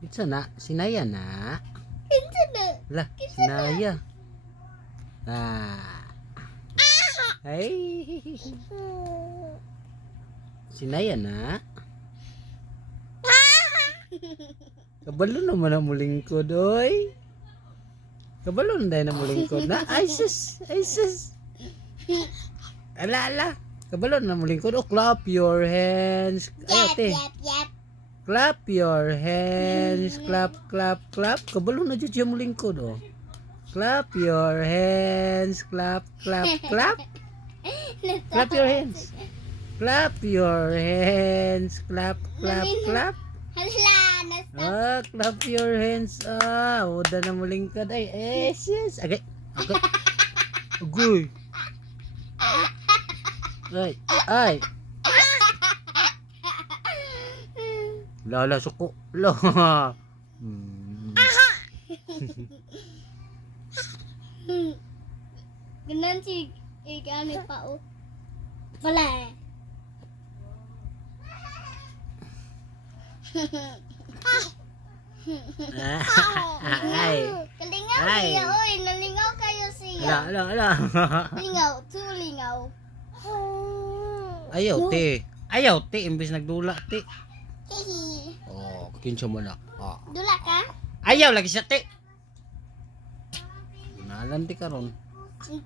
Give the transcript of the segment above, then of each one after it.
Kinsa na? Sinaya na? Kinsa na? Lah, sinaya. Ah. Ay. Sinaya na? Kabalo naman ang mulingkod, oy. Kabalo na dahil na mulingkod na. Ay, sus. Ay, sus. Ala, ala. Kabalo na mulingkod. Oh, clap your hands. Ay, ate. Yap. Clap your hands. Clap, clap, clap. Kabalo na dyan siya mulingkod, oh. Clap your hands. Clap, clap, clap. Clap your hands. Clap your hands. Clap, clap, clap. Hala, nasta. Ah, clap your hands. Ah, udah na mulingkod. Ay, yes. Agay. Agay. Agoy. Ay. Ay. Lala, suko. La. Ganon si Igani pa o. Wala. Ay. Kalingaw Ay. siya, oy. Nalingaw kayo siya. Ala. Lingaw, lingaw. Ayaw, te. Ayaw, te. Imbis nagdula, te. Hihi. Oh, kinsa mo na. Ah. Dula ka? Ayaw lagi siya, te. Nalanti ka ron.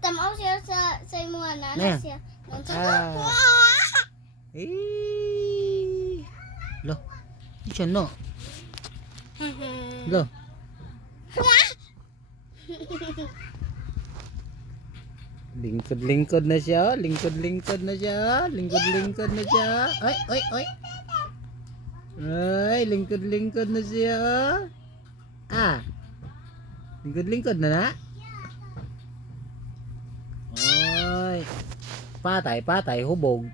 Tamaw siya sa mga Nah. nanas siya. Ah. Eh. Lo. Kinsa no? Lo. Lingkod na siya. Lingkod na siya. Lingkod na siya. Ay. Ay, lingkod na siya. Ah. Lingkod na. Ay. Patay, hubog.